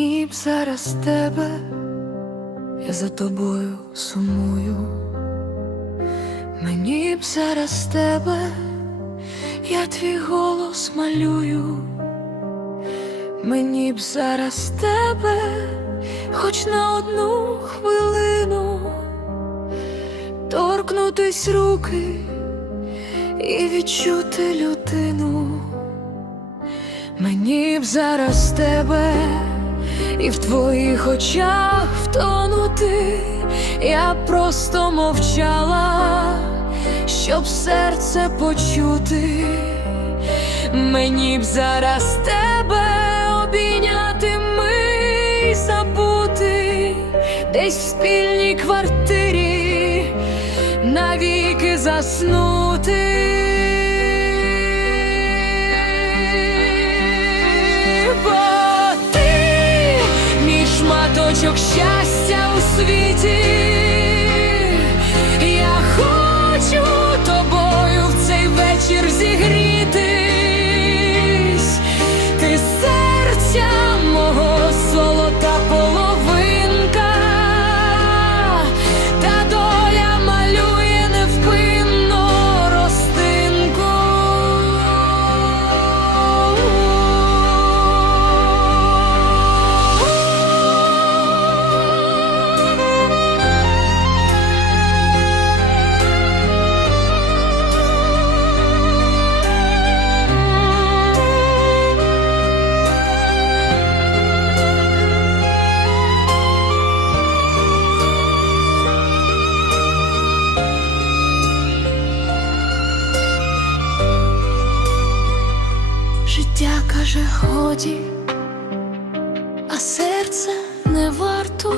б зараз тебе, я за тобою сумую. Мені б зараз тебе, я твій голос малюю. Мені б зараз тебе, хоч на одну хвилину, торкнутись руки і відчути людину. Мені б зараз тебе і в твоїх очах втонути, я просто мовчала, щоб серце почути. Мені б зараз тебе обійняти ми забути, десь в спільній квартирі навіки заснути. Щастя у світі. Життя каже годі, а серце не варто.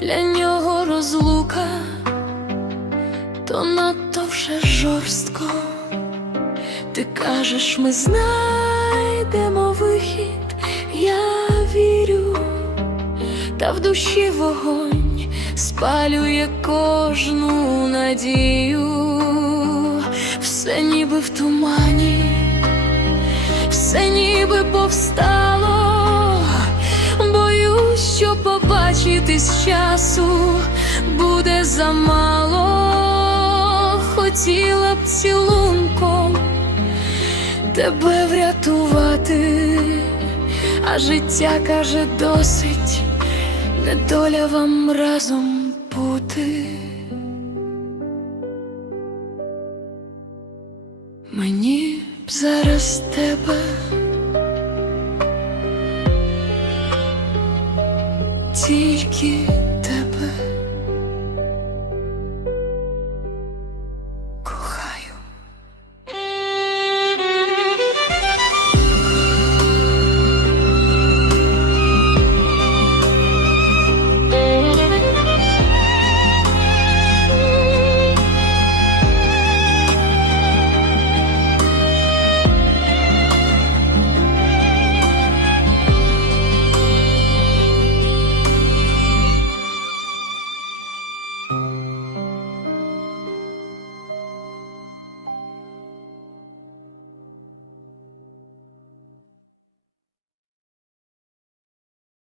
Для нього розлука, то надто вже жорстко. Ти кажеш, ми знайдемо вихід, я вірю, та в душі вогонь спалює кожну надію, все ніби в тумані все ніби повстало, боюсь, що побачити з часу буде замало, хотіла б цілунком тебе врятувати, а життя каже досить, не доля вам разом бути. Мені зараз тебе. Тільки